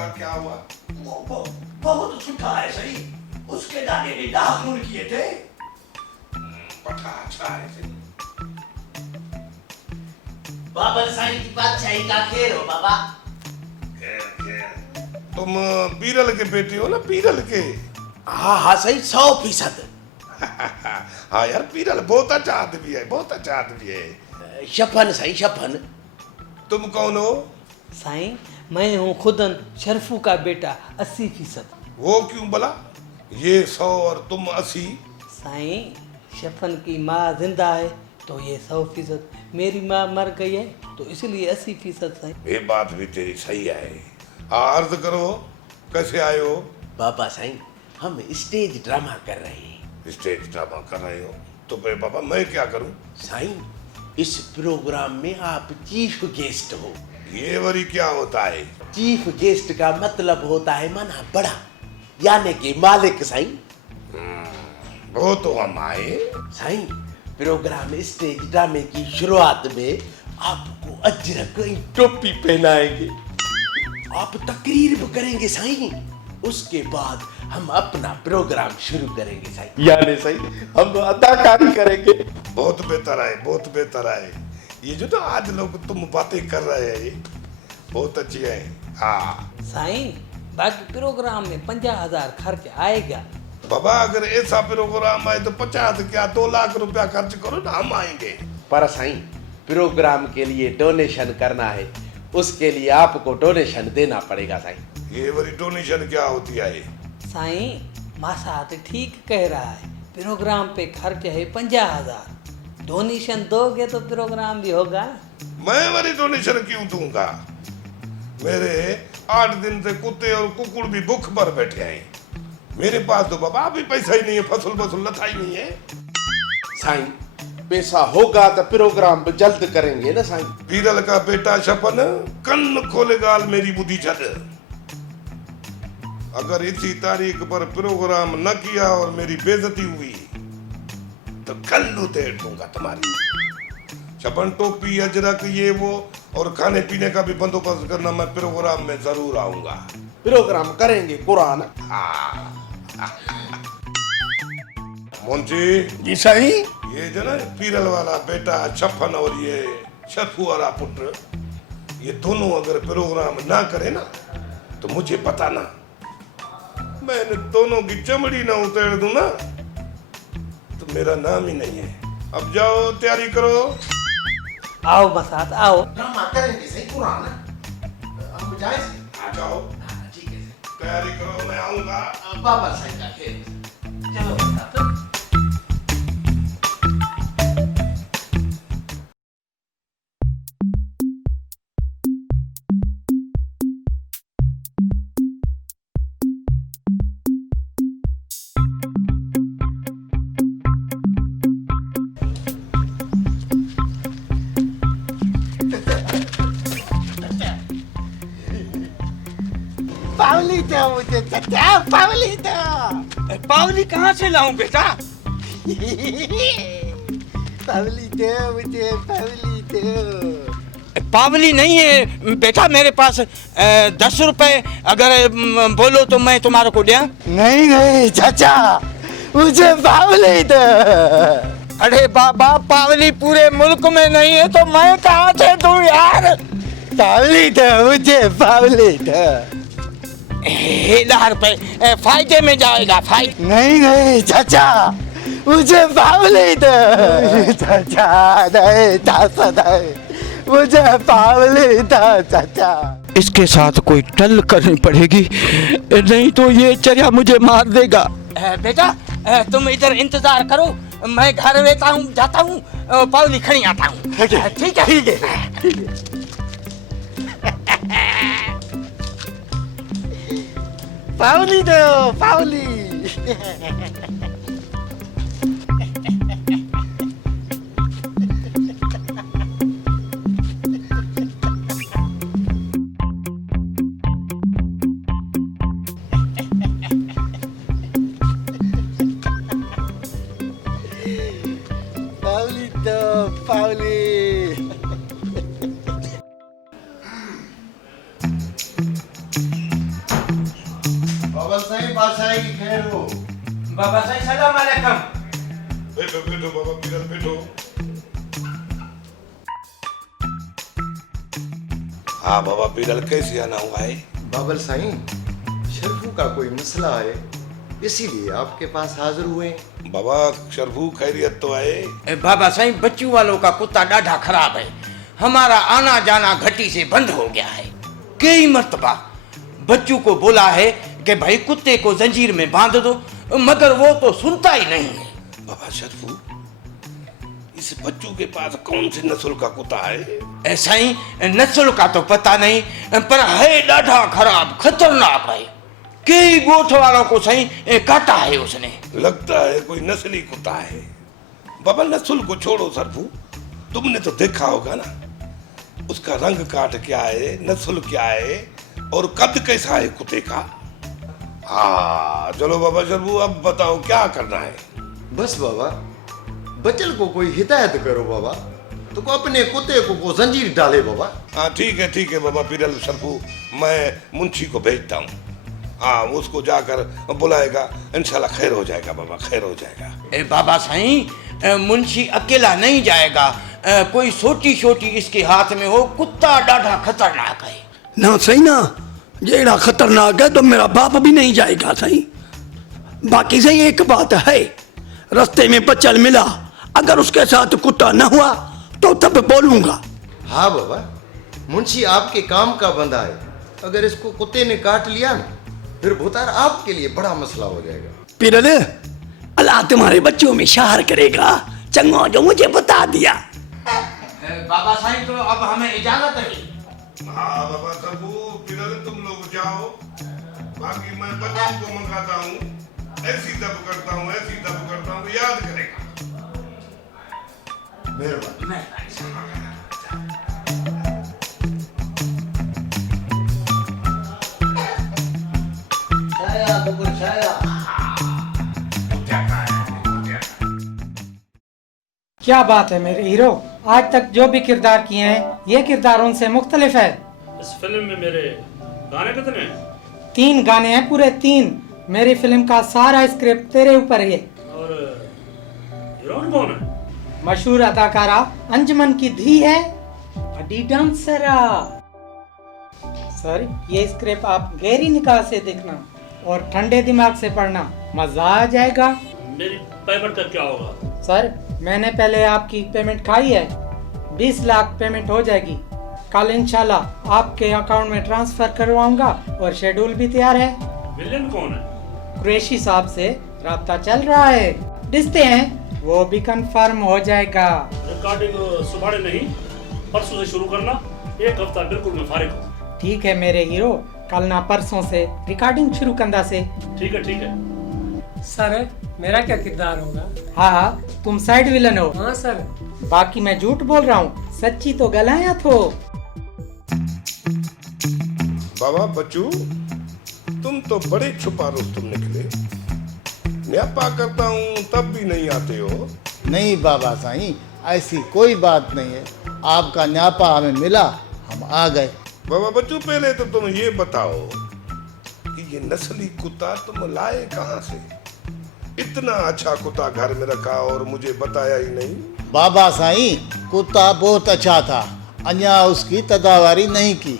का क्या हुआ? वो बहुत छुट्टा है सही। उसके दादी ने दाखून किए थे। पठा अच्छा है सही। बाबा साईं की बादशाही का खेर हो बाबा। तुम पीरल के बेटे हो ना, पीरल के? हाँ सही 100%। हाँ यार, पीरल बहुत अच्छा आदमी है, बहुत अच्छा आदमी है। शफन सही शफन। तुम कौन हो? साईं, मैं हूँ खुदन शरफू का बेटा 80%। वो क्यों भला? ये 100 और तुम 80? साईं, शफन की माँ जिंदा है तो ये 100%। मेरी माँ मर गई है तो इसलिए 80% साईं। ये बात भी तेरी सही है। हाँ, अर्ज करो, कैसे आए हो? बाबा साईं, हम स्टेज ड्रामा कर रहे हैं। स्टेज ड्रामा कर रहे हो? तो फिर बाबा मैं क्या करूं? साईं, इस प्रोग्राम में आप चीफ गेस्ट हो। ये वरी क्या होता है? चीफ गेस्ट का मतलब होता है माना बड़ा, यानी कि मालिक साईं। वो तो हम आए। साईं, प्रोग्राम स्टेज ड्रामे की शुरुआत में आपको अजरक की टोपी पहनाएंगे। आप तकरीर भी करेंगे साईं। उसके बाद हम अपना प्रोग्राम शुरू करेंगे साईं। यानी साईं, हम अदाकारी करेंगे। बहुत बेहतर है, बहुत बेहतर है। ये जो तो आज लोग तुम बातें कर रहे हैं बहुत अच्छी है। हाँ साईं, बाकी प्रोग्राम में 50,000 खर्च आएगा। बाबा, अगर ऐसा प्रोग्राम आए तो 50 क्या 2 लाख रुपया खर्च करो ना, हम आएंगे। पर साईं, प्रोग्राम के लिए डोनेशन करना है, उसके लिए आपको डोनेशन देना पड़ेगा साईं। ये वरी डोनेशन क्या होती है? साईं, मासात ठीक कह रहा है। प्रोग्राम पे खर्च है 50,000। डोनेशन दोगे तो प्रोग्राम भी होगा। मैं वरी डोनेशन क्यों दूंगा? मेरे 8 दिन से कुत्ते और कुकुर भी भूख पर बैठे हैं। मेरे पास तो बाबा अभी पैसा ही नहीं है, फसल लथा ही नहीं है। साईं, पैसा होगा तो प्रोग्राम जल्द करेंगे ना साईं। पीरल का बेटा शपन कन्न खोलेगा मेरी बुद्धि छद। अगर इसी तारीख पर प्रोग्राम न किया और मेरी बेइज्जती हुई तो कल्लू तेड़ दूंगा तुम्हारी। छपन टोपी अजरक ये वो और खाने पीने का भी बंदोबस्त करना। मैं प्रोग्राम में जरूर आऊंगा। प्रोग्राम करेंगे कुरान। मुंशी जी सही। ये जो ना पीरल वाला बेटा छप्पन और ये शरफू वाला पुत्र, ये दोनों अगर प्रोग्राम ना करे ना तो मुझे पता ना, मैंने दोनों की चमड़ी ना उतेड़ दूं ना तो मेरा नाम ही नहीं है। अब जाओ तैयारी करो। आओ मसात आओ। ड्रामा करेंगे सही कुरान। हम जाए आ जाओ, ठीक है तैयारी करो, मैं आऊंगा। बाबा साईं का खेल। चलो मसात। पावली दो मुझे चाचा, पावली दो। पावली कहाँ से लाऊं बेटा? पावली दो मुझे, पावली दो। पावली नहीं है बेटा मेरे पास। 10 रुपए अगर बोलो तो मैं तुम्हारे को दिया। नहीं नहीं चाचा, मुझे पावली दो। अरे बाबा, पावली पूरे मुल्क में नहीं है तो मैं कहाँ से दूं यार? पावली दो मुझे, पावली दो। 1,000 रुपए फायदे में जाएगा। फायदे नहीं नहीं चाचा, मुझे पावली दो। चाचा नहीं चाचा नहीं, मुझे पावली दो चाचा। इसके साथ कोई टल करनी पड़ेगी, नहीं तो ये चरिया मुझे मार देगा। बेटा तुम इधर इंतजार करो, मैं घर जाता हूँ, पावली खड़ी आता हूँ। ठीक है ठीक है। पावली दो, पावली। पावली। शेरू। बाबा साईं सलाम अलैकुम। बैठो बैठो बाबा पीरल बैठो। हाँ बाबा पीरल कैसे आना हुआ है? बाबल साईं, शरफू का कोई मसला है, इसीलिए आपके पास हाजिर हुए। बाबा शरफू खैरियत तो है? बाबा साईं बच्चू वालों का कुत्ता डाढ़ा खराब है, हमारा आना जाना घटी से बंद हो गया है। कई मर्तबा बच्चू को बोला है कि भाई कुत्ते को जंजीर में बांध दो, मगर वो तो सुनता ही नहीं है। बाबा शरफू, इस बच्चू के पास कौन सी नस्ल का कुत्ता है? ऐसा ही नस्ल का तो पता नहीं, पर है डाढ़ा खराब, खतरनाक है। कई गोठ वालों को सही काटा है उसने। लगता है कोई नस्ली कुत्ता है। बाबा नस्ल को छोड़ो शरफू, तुमने तो देखा होगा ना उसका रंग काट क्या है, नस्ल क्या है और कद कैसा है कुत्ते का। हाँ चलो बाबा शरफू, अब बताओ क्या करना है? बस बाबा, बचल को कोई हिदायत करो बाबा, तो को अपने कुत्ते को जंजीर डाले बाबा। हाँ ठीक है बाबा पीरल शरफू, मैं मुंशी को भेजता हूँ। हाँ उसको जाकर बुलाएगा, इंशाल्लाह खैर हो जाएगा बाबा, खैर हो जाएगा। बाबा साईं मुंशी अकेला नहीं जाएगा, कोई छोटी छोटी इसके हाथ में हो। कुत्ता डाढ़ा खतरनाक है ना सही ना, जेड़ा खतरनाक है तो मेरा बाप भी नहीं जाएगा सही। बाकी सही एक बात है, रास्ते में बच्चल मिला, अगर उसके साथ कुत्ता न हुआ तो तब बोलूंगा। हाँ बाबा, मुंशी आपके काम का बंदा है, अगर इसको कुत्ते ने काट लिया ना, फिर भूतार आपके लिए बड़ा मसला हो जाएगा। पिरल, अल्लाह तुम्हारे बच्चों में शार करेगा, चंगो जो मुझे बता दिया। बाबा साईं तो अब हमें इजाजत है। हाँ बाबा शरफू पीरल तुम लोग जाओ, बाकी मैं बच्चों को मंगाता हूँ, ऐसी दब करता हूँ, ऐसी दब करता हूँ, याद करेगा। मेहरबानी। क्या बात है मेरे हीरो, आज तक जो भी किरदार किए हैं ये किरदार उनसे मुख्तलिफ है। इस फिल्म में मेरे गाने कितने हैं? 3 गाने हैं, पूरे 3। मेरी फिल्म का सारा स्क्रिप्ट तेरे ऊपर है। और हीरोइन कौन है? मशहूर अदाकारा अंजुमन की धी है, बड़ी डांसरा। सर ये स्क्रिप्ट आप गहरी निगाह से देखना और ठंडे दिमाग से पढ़ना, मजा आ जाएगा। मेरी पेमेंट का क्या होगा? सर मैंने पहले आपकी पेमेंट खाई है, 20 लाख पेमेंट हो जाएगी। कल इंशाल्लाह आपके अकाउंट में ट्रांसफर करवाऊंगा और शेड्यूल भी तैयार है। विलेन कौन है? कुरैशी साहब से राब्ता चल रहा है, रिश्ते हैं वो भी कंफर्म हो जाएगा। रिकॉर्डिंग सुबह नहीं, परसों से शुरू करना, 1 हफ्ता बिल्कुल मैं फारिग हूँ। ठीक है मेरे हीरो, कल ना परसों से रिकॉर्डिंग शुरू कंदा से। ठीक है। सर मेरा क्या किरदार होगा? हाँ तुम साइड विलन हो। हाँ सर। बाकी मैं झूठ बोल रहा हूँ, सच्ची तो गलाया थो। बाबा बच्चू, तुम तो बड़े छुपा रुस्तम निकले, न्यापा करता हूँ तब भी नहीं आते हो। नहीं बाबा साईं, ऐसी कोई बात नहीं है, आपका न्यापा हमें मिला, हम आ गए। बाबा बच्चू पहले तो तुम ये बताओ कि ये नस्ली कुत्ता तुम लाए कहाँ से? इतना अच्छा कुत्ता घर में रखा और मुझे बताया ही नहीं। बाबा साईं कुत्ता बहुत अच्छा था, अन्या उसकी तदावारी नहीं की,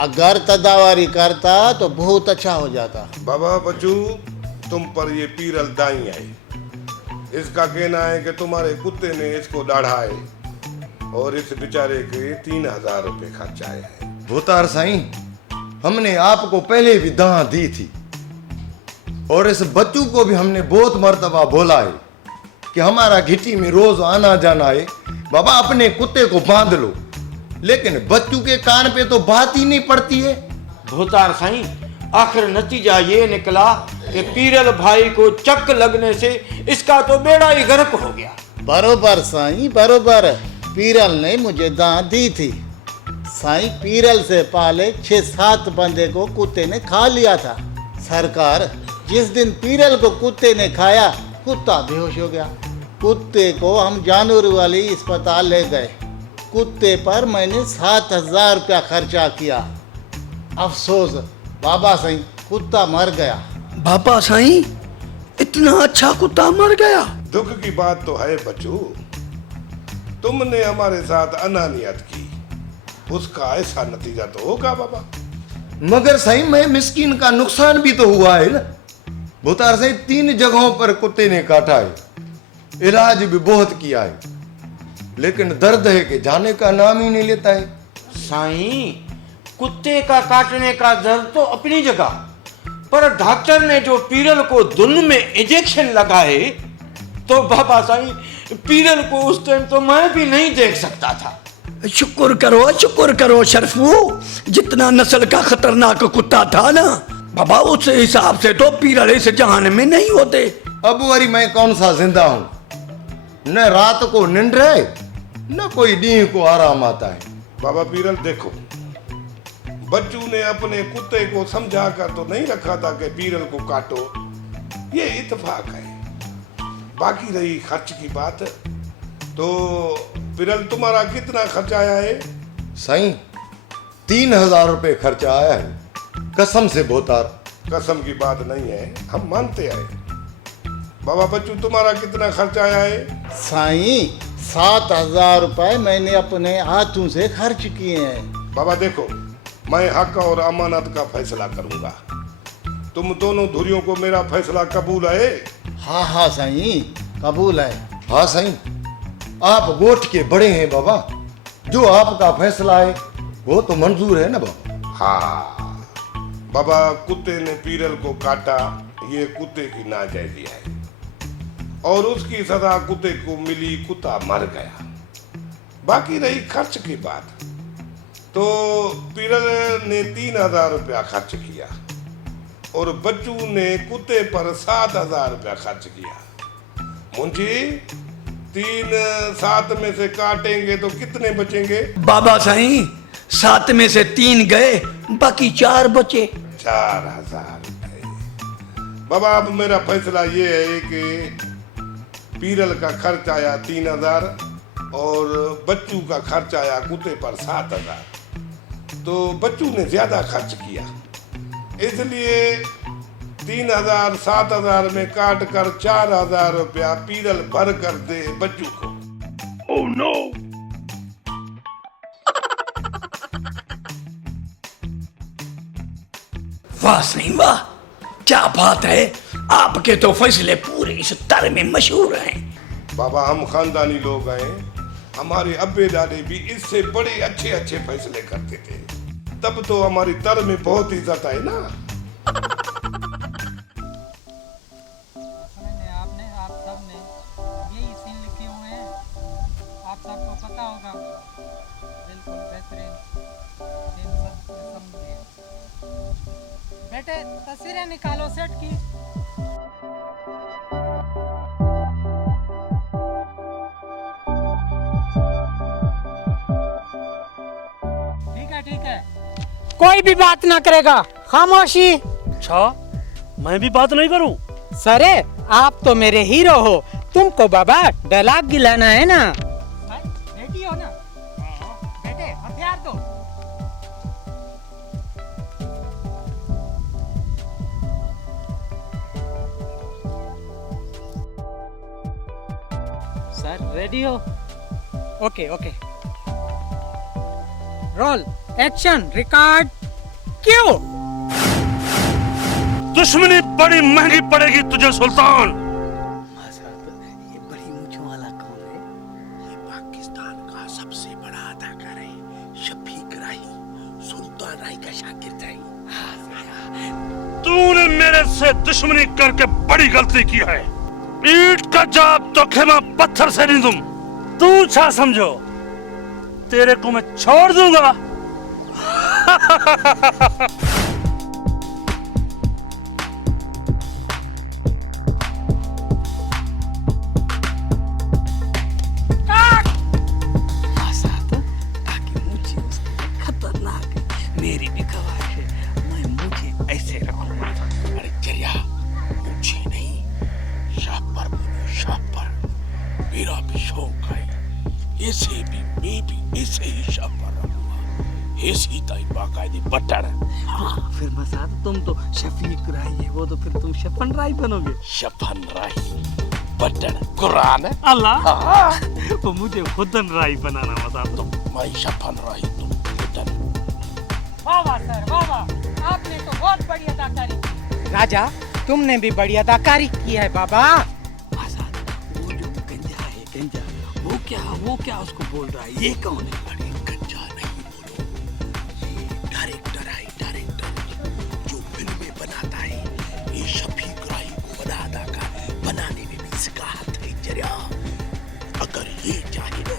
अगर तदावारी करता तो बहुत अच्छा हो जाता। बाबा बच्चू, तुम पर ये पीरल दाई आई, इसका कहना है कि तुम्हारे कुत्ते ने इसको दाढ़ाए और इस बेचारे के 3000 रुपए खर्च आए हैं। भूतार साईं, हमने आपको पहले भी दां दी थी और इस बच्चू को भी हमने बहुत मर्तबा बोला है कि हमारा घिटी में रोज आना जाना है, बाबा अपने कुत्ते को बांध लो, लेकिन बच्चू के कान पे तो बात ही नहीं पड़ती है। भूतार साईं, आखिर नतीजा ये निकला कि पीरल भाई को चक लगने से इसका तो बेड़ा ही गर्क हो गया। बरोबर साईं बरोबर, पीरल ने मुझे दां दी थी। साईं पीरल से पहले 6-7 बंदे को कुत्ते ने खा लिया था। सरकार, जिस दिन पीरल को कुत्ते ने खाया, कुत्ता बेहोश हो गया। कुत्ते को हम जानवर वाली अस्पताल ले गए, कुत्ते पर मैंने 7000 रुपया खर्चा किया। अफसोस बाबा साईं, कुत्ता मर गया। बाबा साईं इतना अच्छा कुत्ता मर गया। दुख की बात तो है बच्चू, तुमने हमारे साथ अनानियत की, उसका ऐसा नतीजा तो होगा बाबा। मगर सही में मिस्कीन का नुकसान भी तो हुआ है ना। भूतार से 3 जगहों पर कुत्ते ने काटा है, इलाज भी बहुत किया है, लेकिन दर्द है कि जाने का नाम ही नहीं लेता है। साईं, कुत्ते का काटने का दर्द तो अपनी जगह, पर डॉक्टर ने जो पीरल को दुन में इंजेक्शन लगाए, तो बाबा साईं पीरल को उस टाइम तो मैं भी नहीं देख सकता था। शुक्र करो शरफू, जितना नस्ल का खतरनाक कुत्ता था ना बाबा, उस हिसाब से तो पीरल इस जहान में नहीं होते। अब वरी मैं कौन सा जिंदा हूं, न रात को नींद रहे न कोई डी को आराम आता है। बाबा पीरल देखो, बच्चू ने अपने कुत्ते को समझा कर तो नहीं रखा था कि पीरल को काटो, ये इत्तेफाक है। बाकी रही खर्च की बात, तो पीरल तुम्हारा कितना खर्च आया है? सही 3000 रुपये खर्चा आया है, कसम से भूतार। कसम की बात नहीं है, हम मानते आए। बाबा बच्चू तुम्हारा कितना खर्च आया है? साईं 7000 रुपए मैंने अपने हाथों से खर्च किए हैं। बाबा देखो, मैं हक और अमानत का फैसला करूंगा, तुम दोनों धुरियों को मेरा फैसला कबूल है? हाँ साईं, कबूल है। हाँ सही, आप गोठ के बड़े हैं बाबा, जो आपका फैसला है वो तो मंजूर है ना बाबा। हाँ बाबा, कुत्ते ने पीरल को काटा, ये कुत्ते की नाजायजी है, और उसकी सजा कुत्ते को मिली, कुत्ता मर गया। बाकी रही खर्च की बात, तो पीरल ने 3000 रुपया खर्च किया और बच्चू ने कुत्ते पर 7000 रुपया खर्च किया। मुंशी, 3 में से काटेंगे तो कितने बचेंगे? बाबा साईं 7 में से 3 गए, बाकी 4 बचे। 4000 रुपए। बाबा अब मेरा फैसला ये है कि पीरल का खर्च आया 3000 और बच्चू का खर्च आया कुत्ते पर 7000, तो बच्चू ने ज्यादा खर्च किया, इसलिए 3000 7000 में काट कर 4000 रुपया पीरल भर कर दे बच्चू को। Oh no! वाह सही वाह, क्या बात है, आपके तो फैसले पूरे इस तर में मशहूर हैं। बाबा हम खानदानी लोग हैं, हमारे अब्बे दादे भी इससे बड़े अच्छे अच्छे फैसले करते थे, तब तो हमारी तर में बहुत इज्जत है ना। आप सबने यही सीन लिखे हुए हैं, आप सबको पता होगा। बिल्कुल बेहतरीन सीन सबने समझिए। बेटे तस्वीरें निकालो सेट की। ठीक है, कोई भी बात ना करेगा, खामोशी। अच्छा, मैं भी बात नहीं करूं? सरे आप तो मेरे हीरो हो, तुमको बाबा डायलॉग गिलाना है ना। रेडी हो ना? बेटे हथियार दो। सर रेडी हो? ओके रोल एक्शन रिकॉर्ड क्यों? दुश्मनी बड़ी महंगी पड़ेगी तुझे सुल्तान। ये बड़ी मूंछों वाला कौन है? ये पाकिस्तान का सबसे बड़ा अदाकार है, शफीक राही, सुल्तान राही का शागिर्द है। तूने मेरे से दुश्मनी करके बड़ी गलती की है। ईंट का जवाब तो खेमा पत्थर से नहीं दूं। तू क्या समझो तेरे को मैं छोड़ दूंगा? मेरी भी ख्वाहिश है, मैं मुझे ऐसे रखूंगा। अरे चरिया मुझे नहीं, शापर बोलो शापर, मेरा भी शौक है, ऐसे भी मैं भी ऐसे ही शापर रखूंगा, हेसी ताई बाकायदे बटन फिर मसाद तुम तो शफीक राही है, वो तो फिर तुम शफन राही बनोगे। शफन राही बटन कुरान है। अल्लाह वो मुझे हुदन राही बनाना मसाद। तुम मैं शफन राही तुम बटन। वाह वाह सर, वाह वाह, आपने तो बहुत बड़ी अदाकारी की। राजा तुमने भी बड़ी अदाकारी की है बाबा। मसाद वो जो गंजा है गंजा, वो क्या उसको बोल रहा है, ये कौन है? अरे गंजा नहीं बोलो, ये डायरेक्टर है, डायरेक्टर जो फिल्में बनाता है। ये शफीक राही को बना अदाकार बनाने में भी इसका हाथ है जरा। अगर ये चाहे ना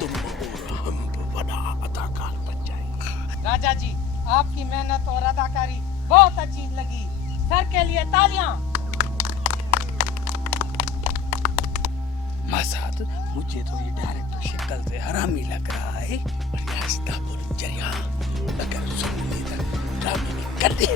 तुम और हम बना अदाकार बन जाएंगे। राजा जी, आपकी मेहनत और अदाकारी बहुत अच्छी लगी। सर के लिए तालियां। मसाद मुझे तो ये डायरेक्टर शक्ल से हरामी लग रहा है। रास्ता बोल जरिया अगर सुन लेता ड्रामे में कर दे